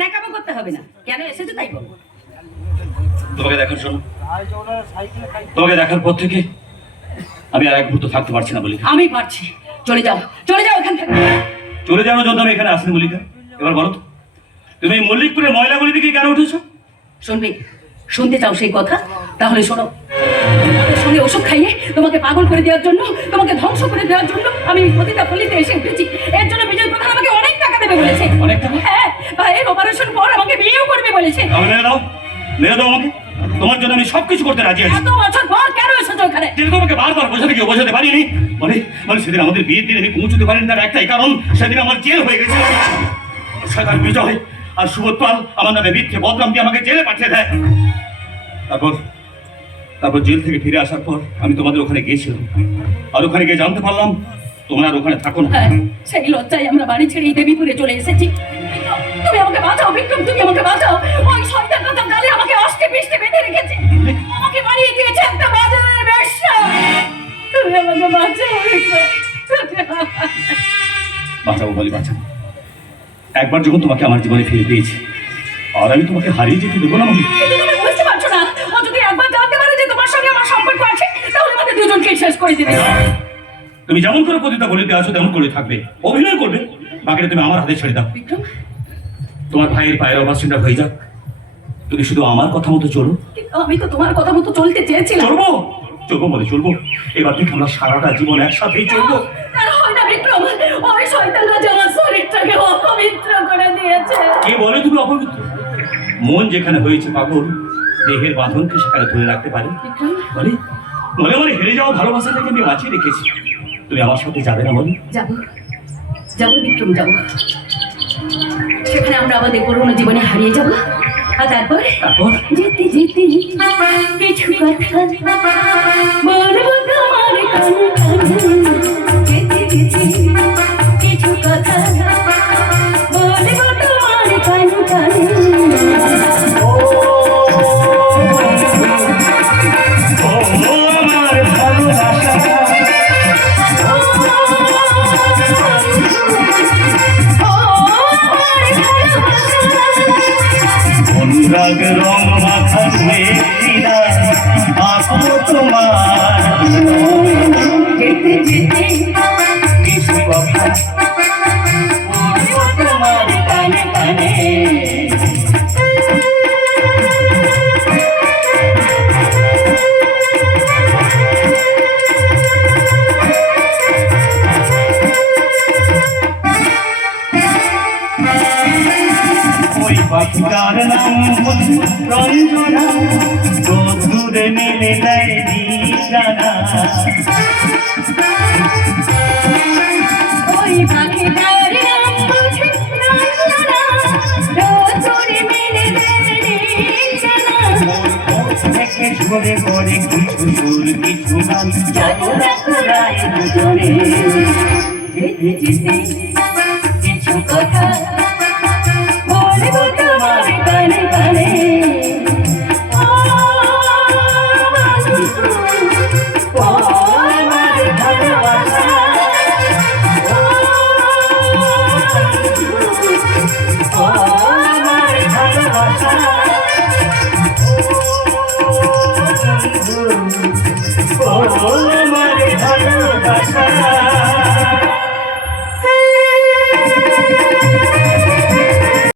ন্যাকামো করতে হবে না। কেন এসেছ তাই বলো। তোমাকে দেখার জন্য। তোমাকে দেখার পর থেকে আমি আর এক মুহূর্ত থাকতে পারছি না মল্লিকা আমি পারছি। চলে যাও। চলে যাও এখান থেকে। চলে যাওয়ার জন্য আমি এখানে আসিনি মল্লিকা এবার বলো তো তুমি মল্লিকপুরে ময়লাগুলি দিকে কেন উঠেছো? শুনবে শুনতে চাও সেই কথা? তাহলে শোনো। তোমাদের সঙ্গে ওষুধ খাইয়ে তোমাকে পাগল করে দেওয়ার জন্য তোমাকে ধ্বংস করে দেওয়ার জন্য আমি প্রতিটা পল্লীতে এসে উঠেছি। এর জন্য বিজয় প্রধান আমাকে অনেক টাকা দেবে বলেছে। অনেক টাকা? হ্যাঁ ভাইয়ের অপারেশন পর আমাকে বিয়েও করবে বলেছে তাহলে মেরে দাও মেরে দাও আমাকে তোমার জন্য আমি সবকিছু করতে রাজি আছি। এত বছর পর কেন এসেছ ওখানে কিন্তু তোমাকে বারবার বোঝাতে গিয়ে বোঝাতে পারিনি। মানে মানে সেদিন আমাদের বিয়ের দিন আমি পৌঁছতে পারিনি তার একটাই কারণ সেদিন আমার জেল হয়ে গেছে। শয়তান বিজয় আর আমার নামে মিথ্যে বদনাম দিয়ে আমাকে জেলে পাঠিয়ে দেয়। তারপর তারপর জেল থেকে ফিরে আসার পর আমি তোমাদের ওখানে গিয়েছিলাম। আর ওখানে গিয়ে জানতে পারলাম তোমরা আর ওখানে থাকো না। হ্যাঁ সেই লজ্জায় আমরা বাড়ি ছেড়ে দেবীপুরে চলে এসেছি। তুমি আমাকে বাঁচাও বিক্রম তুমি আমাকে বাঁচাও। ওই শয়তানটা গালে পিষ্টে বেঁধে রেখেছে। আমাকে বাড়িয়ে দিয়েছে একটা বাজারের ব্যবসা। তুমি আমাকে বাঁচাও বাঁচাবো বলি বাঁচাবো একবার যখন তোমাকে আমার জীবনে ফিরে পেয়েছি আর আমি তোমাকে হারিয়ে যেতে দেবো না বুঝতে পারছ না ও যদি একবার জানতে পারে যে তোমার সঙ্গে আমার সম্পর্ক আছে তাহলে আমাদের দুজনকে শেষ করে দেবে। তুমি যেমন করে প্রতিটা বলিতে আছো তেমন করে থাকবে। অভিনয় করবে। বাকিটা তুমি আমার হাতে ছেড়ে দাও। তোমার ভাইয়ের পায়ের অপারেশনটা হয়ে যাক। তুমি শুধু আমার কথা মতো চলো। আমি তো তোমার কথা মতো চলতে চেয়েছিলাম। চলবো? চলবো বলে চলবো। এবার থেকে আমরা সারাটা জীবন একসাথেই চলবো। আর হয় না বিক্রম। ওই শয়তানরা যে আমার শরীরটাকে অপবিত্র করে দিয়েছে। কে বলে তুমি অপবিত্র? মন যেখানে হয়েছে পাগল দেহের বাঁধনকে সেখানে ধরে রাখতে পারে। বলে মনে মনে হেরে যাওয়া ভালোবাসাটাকে আমি বাঁচিয়ে রেখেছি। তুমি আমার সাথে যাবে না বলি। যাব। যাব বিক্রম যাব। সেখানে আমরা আমাদের পুরোনো জীবনে হারিয়ে যাব। আর তারপর যেতে যেতে কিছু কথা বলব Good. ওই পাখিটার রোদ্দুরে মিলে দেয় কিছু কিছু যেতে